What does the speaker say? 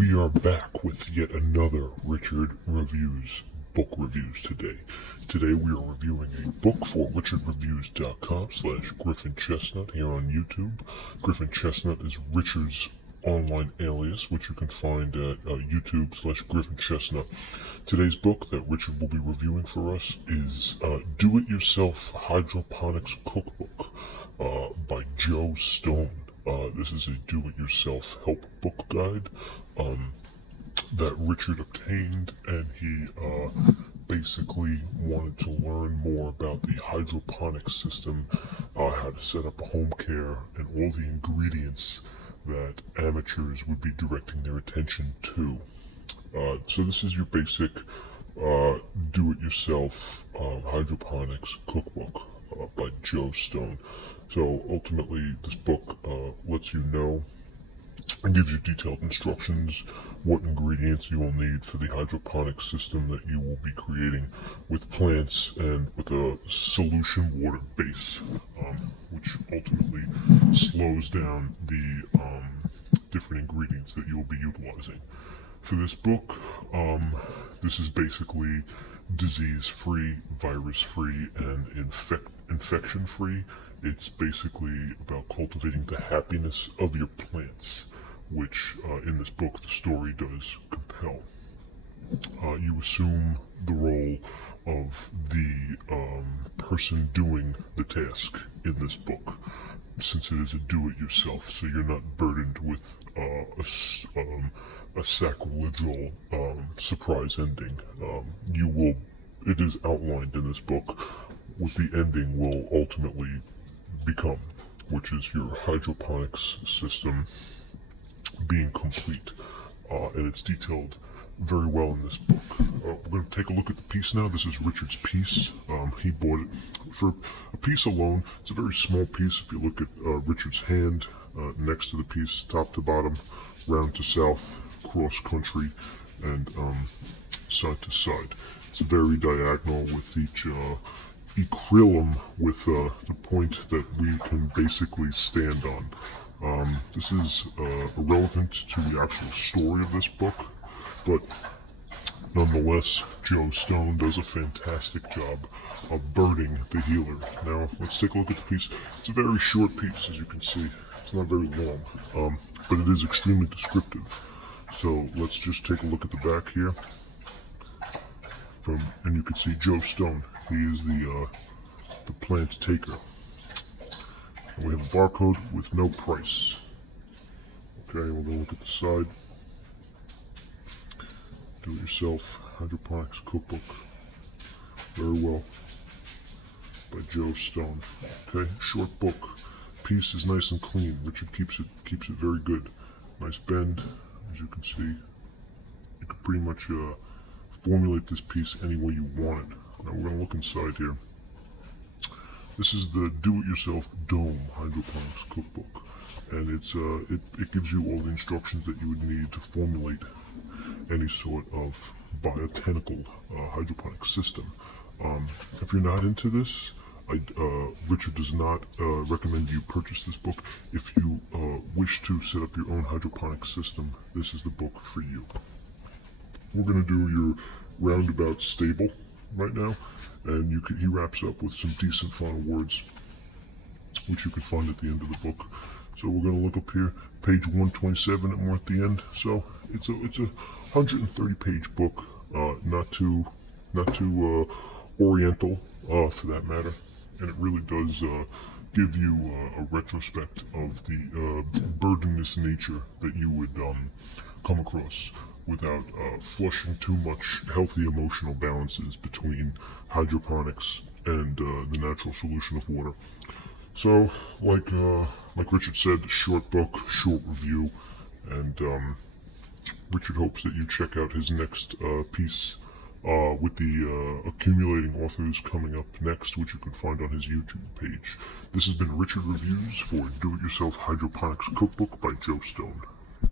We are back with yet another Richard Reviews book reviews today. Today we are reviewing a book for richardreviews.com/Griffin Chestnut here on YouTube. Griffin Chestnut is Richard's online alias, which you can find at YouTube/Griffin Chestnut. Today's book that Richard will be reviewing for us is Do-It-Yourself Hydroponics Cookbook by Joe Stone. This is a do-it-yourself help book guide that Richard obtained, and he basically wanted to learn more about the hydroponics system, how to set up a home care, and all the ingredients that amateurs would be directing their attention to. So this is your basic do-it-yourself hydroponics cookbook by Joe Stone. So ultimately, this book lets you know and gives you detailed instructions what ingredients you will need for the hydroponic system that you will be creating with plants and with a solution water base, which ultimately slows down the different ingredients that you will be utilizing. For this book, this is basically disease-free, virus-free, and infection-free. It's basically about cultivating the happiness of your plants, which in this book the story does compel. You assume the role of the person doing the task in this book, since it is a do-it-yourself, so you're not burdened with a sacrilegious surprise ending. It is outlined in this book what the ending will ultimately become, which is your hydroponics system being complete, and it's detailed very well in this book. We're going to take a look at the piece now. This is Richard's piece. He bought it for a piece alone. It's a very small piece. If you look at Richard's hand next to the piece, top to bottom, round to south, cross country, and side to side. It's very diagonal with each equilibrium with the point that we can basically stand on. This is irrelevant to the actual story of this book, but nonetheless, Joe Stone does a fantastic job of birding the healer. Now, let's take a look at the piece. It's a very short piece, as you can see. It's not very long, but it is extremely descriptive. So let's just take a look at the back here. And you can see Joe Stone. He is the plant taker. And we have a barcode with no price. Okay, we're going to look at the side. Do-it-yourself hydroponics cookbook. Very well. By Joe Stone. Okay, short book. Piece is nice and clean. Richard keeps it very good. Nice bend, as you can see. You can pretty much formulate this piece any way you want it. Now we're going to look inside here. This is the Do-It-Yourself Dome Hydroponics Cookbook, and it gives you all the instructions that you would need to formulate any sort of botanical hydroponic system. If you're not into this, Richard does not recommend you purchase this book. If you wish to set up your own hydroponic system, this is the book for you. We're going to do your roundabout stable right now, and he wraps up with some decent final words, which you can find at the end of the book. So we're going to look up here, page 127, and we're at the end. So it's a 130-page book, not too oriental for that matter, and it really does give you a retrospect of the burdenous nature that you would come across without flushing too much healthy emotional balances between hydroponics and the natural solution of water. So, like Richard said, short book, short review, and Richard hopes that you check out his next piece with the accumulating authors coming up next, which you can find on his YouTube page. This has been Richard Reviews for Do-It-Yourself Hydroponics Cookbook by Joe Stone.